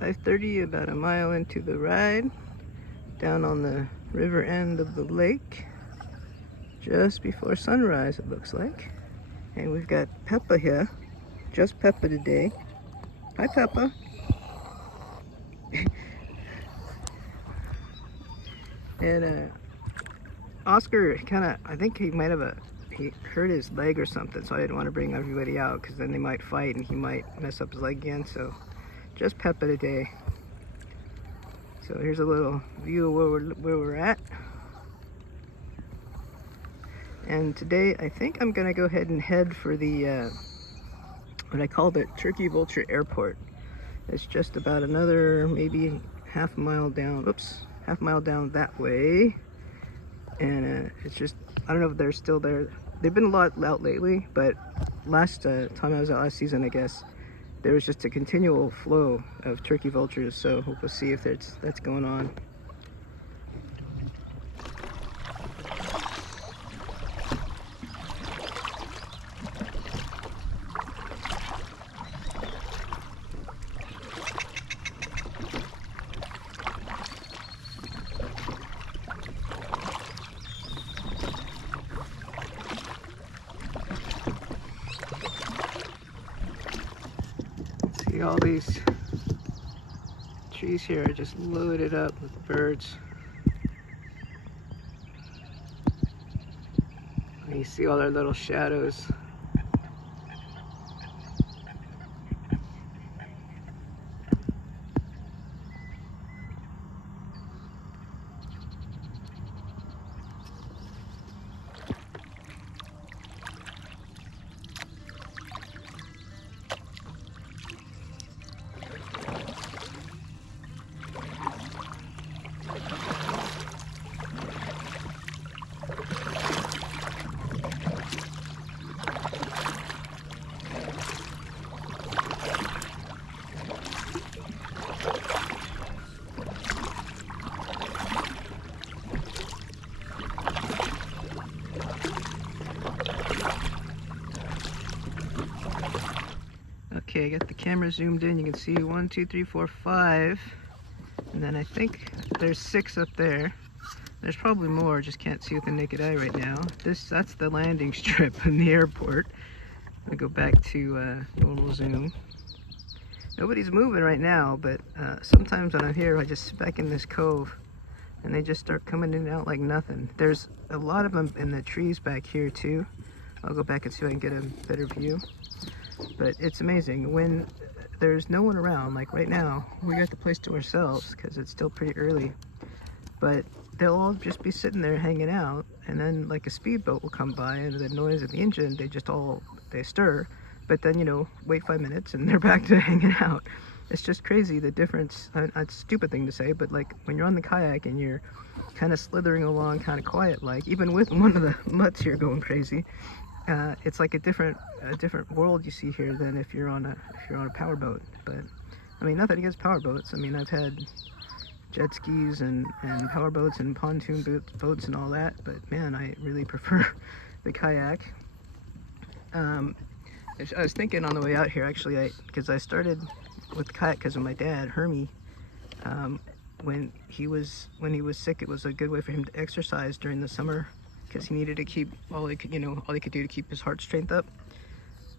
5:30, about a mile into the ride, down on the river end of the lake, just before sunrise it looks like. And we've got Peppa here, just Peppa today. Hi Peppa. And Oscar I think he might have he hurt his leg or something, so I didn't want to bring everybody out because then they might fight and he might mess up his leg again. So just Peppa today. So here's a little view of where we're at. And today I think I'm gonna go ahead and head for the what I call the Turkey Vulture Airport. It's just about another maybe half mile down that way. And it's just, I don't know if they're still there. They've been a lot out lately, but last time I was out last season, I guess, there was just a continual flow of turkey vultures, so we'll see if that's going on. See, all these trees here are just loaded up with birds. And you see all their little shadows. Okay, I got the camera zoomed in. You can see 1, 2, 3, 4, 5. And then I think there's 6 up there. There's probably more, just can't see with the naked eye right now. That's the landing strip in the airport. I'll go back to normal zoom. Nobody's moving right now, but sometimes when I'm here, I just sit back in this cove and they just start coming in and out like nothing. There's a lot of them in the trees back here too. I'll go back and see if I can get a better view. But it's amazing when there's no one around. Like right now, we got the place to ourselves because it's still pretty early. But they'll all just be sitting there hanging out, and then like a speedboat will come by, and the noise of the engine, they stir. But then, you know, wait 5 minutes and they're back to hanging out. It's just crazy the difference. It's a stupid thing to say, but like when you're on the kayak and you're kind of slithering along, kind of quiet, like even with one of the mutts here going crazy. It's like a different world you see here than if you're on a power boat. But I mean, nothing against power boats. I mean, I've had jet skis and power boats and pontoon boats and all that. But man, I really prefer the kayak. I was thinking on the way out here, actually, because I started with the kayak because of my dad, Hermie. When he was sick, it was a good way for him to exercise during the summer, because he needed to keep all he could do to keep his heart strength up.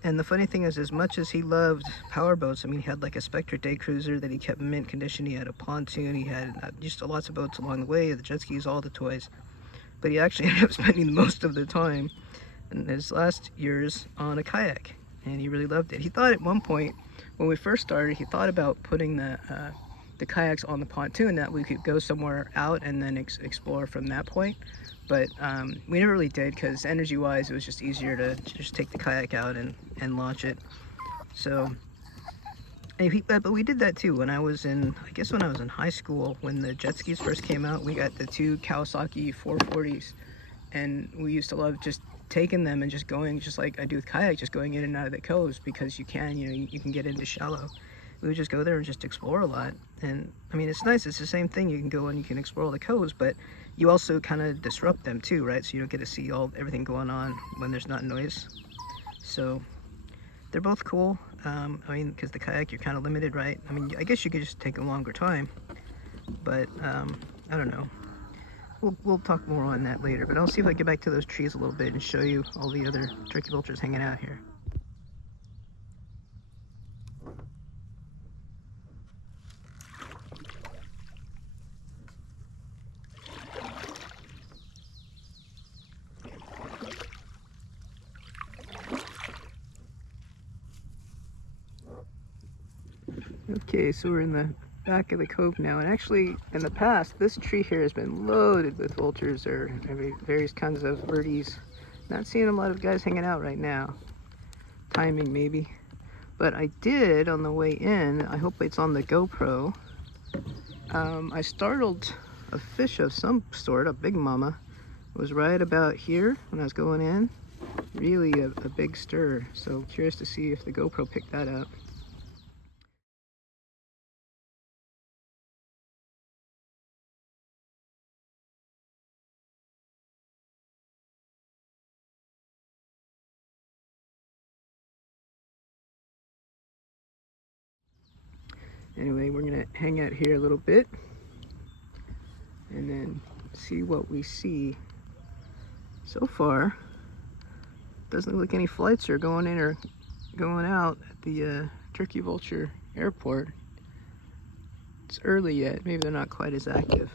And the funny thing is, as much as he loved power boats, I mean, he had like a Spectre day cruiser that he kept in mint condition. He had a pontoon. He had just lots of boats along the way, the jet skis, all the toys. But he actually ended up spending most of the time in his last years on a kayak, and he really loved it. He thought at one point, when we first started, he thought about putting the kayaks on the pontoon, that we could go somewhere out and then explore from that point. But we never really did, because energy-wise, it was just easier to just take the kayak out and launch it. So, but we did that too when I was in high school, when the jet skis first came out. We got the 2 Kawasaki 440s, and we used to love just taking them and just going, just like I do with kayak, just going in and out of the coves, because you can get into shallow. We would just go there and just explore a lot. And I mean, it's nice. It's the same thing. You can go and you can explore all the coves, but you also kind of disrupt them too, right? So you don't get to see everything going on when there's not noise. So they're both cool. I mean, because the kayak, you're kind of limited, right? I mean, I guess you could just take a longer time, but I don't know. We'll talk more on that later, but I'll see if I get back to those trees a little bit and show you all the other turkey vultures hanging out here. Okay, so we're in the back of the cove now, and actually in the past this tree here has been loaded with vultures or various kinds of birdies. Not seeing a lot of guys hanging out right now. Timing maybe, but I did on the way in, I hope it's on the GoPro, I startled a fish of some sort, a big mama. It was right about here when I was going in. Really a big stir, so curious to see if the GoPro picked that up. Anyway, we're gonna hang out here a little bit and then see what we see. So far, doesn't look like any flights are going in or going out at the turkey vulture airport. It's early yet, maybe they're not quite as active.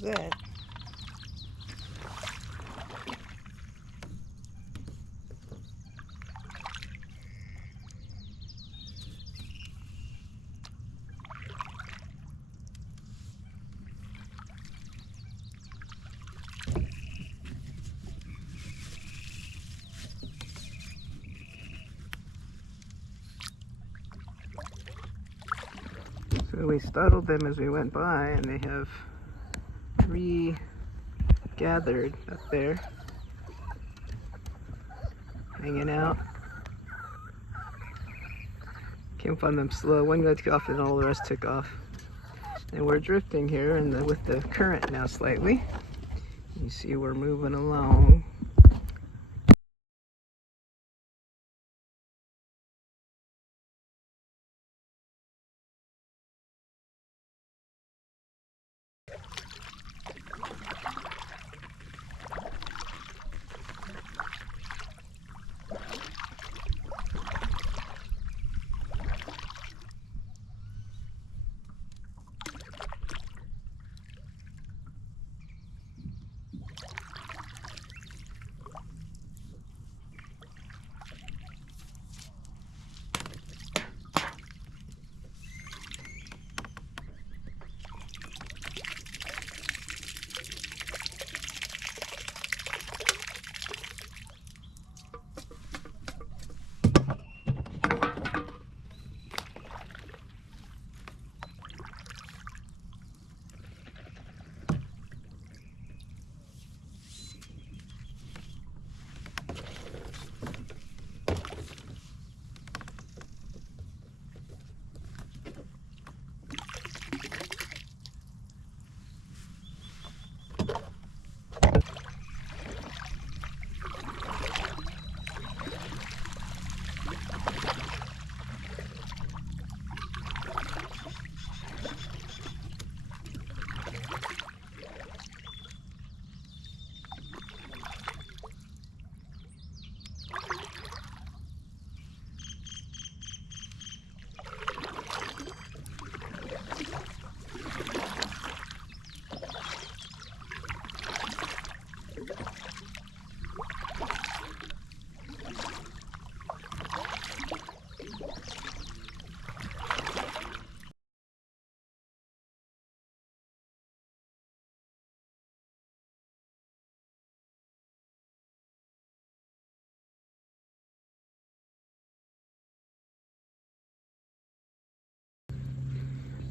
What's that? So we startled them as we went by, and they have regathered up there, hanging out. Came upon them slow. One guy took off and all the rest took off. And we're drifting here with the current now slightly. You see we're moving along.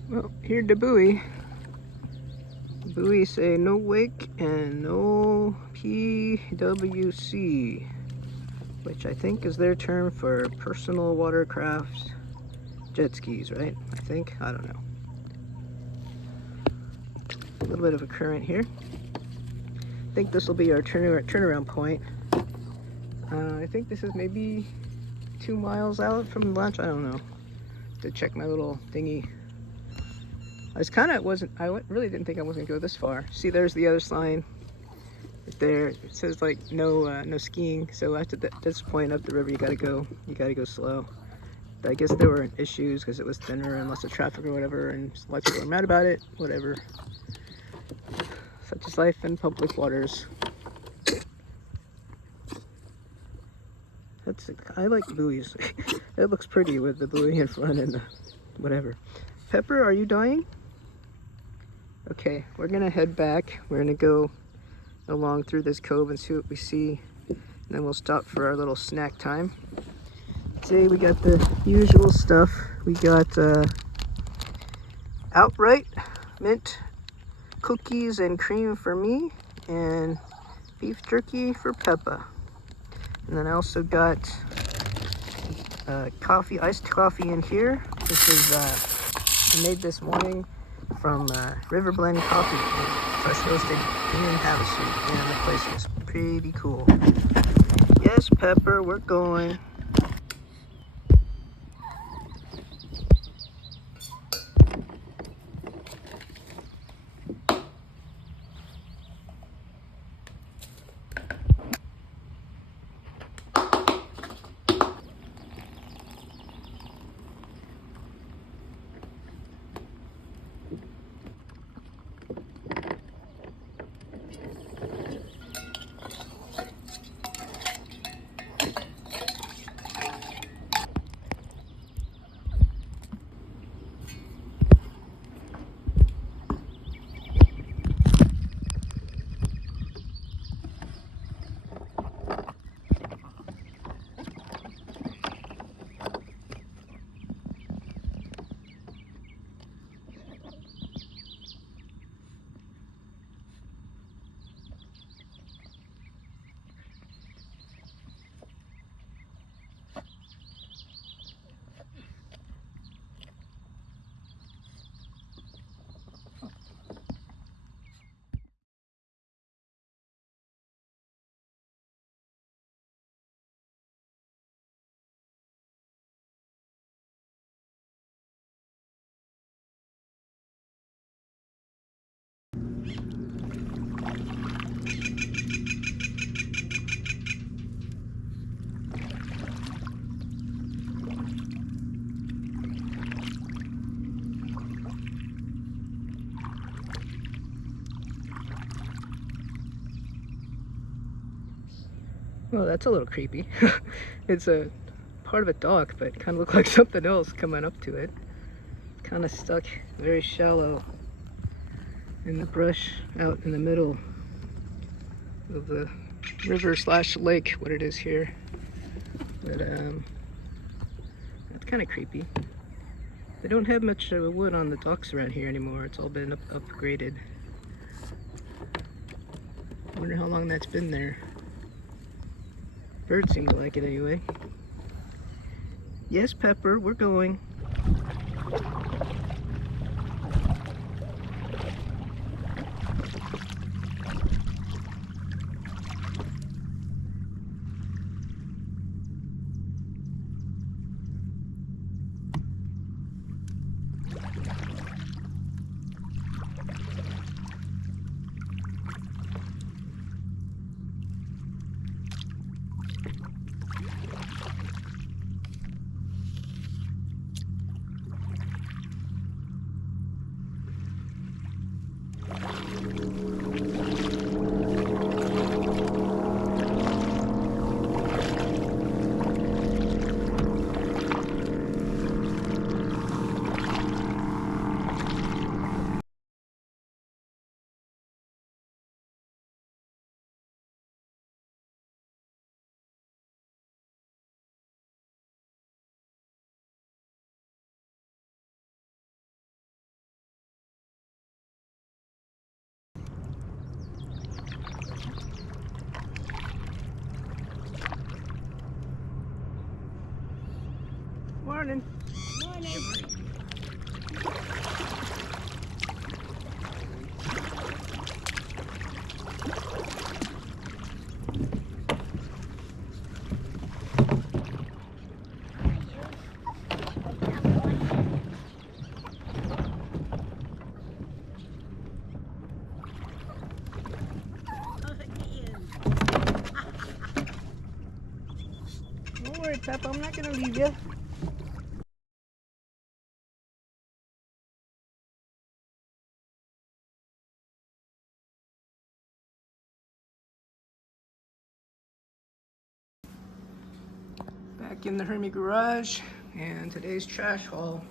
Well, here's the buoy. Buoy say no wake and no PWC, which I think is their term for personal watercraft jet skis, right? I think. I don't know. A little bit of a current here. I think this will be our turnaround point. I think this is maybe 2 miles out from lunch. I don't know. To check my little dinghy. I really didn't think I was gonna go this far. See, there's the other sign right there. It says like no skiing. So after this point up the river, you gotta go slow. But I guess there were issues because it was thinner and lots of traffic or whatever, and lots of people are mad about it. Whatever. Such is life in public waters. I like buoys. It looks pretty with the buoy in front and the whatever. Pepper, are you dying? Okay, we're gonna head back. We're gonna go along through this cove and see what we see. And then we'll stop for our little snack time. Today we got the usual stuff. We got outright mint cookies and cream for me, and beef jerky for Peppa. And then I also got coffee, iced coffee in here. This is I made this morning from River Blend Coffee, fresh roasted in Lake Havasu, and the place is pretty cool. Yes, Pepper, we're going. Well, that's a little creepy. It's a part of a dock, but kind of looked like something else coming up to it. Kind of stuck very shallow in the brush out in the middle of the river slash lake, what it is here. But that's kind of creepy. They don't have much wood on the docks around here anymore. It's all been upgraded. I wonder how long that's been there. Birds seem to like it anyway. Yes, Pepper, we're going. morning. Morning. Don't worry, Peppa, I'm not gonna leave you. Back in the Hermie garage, and today's trash haul.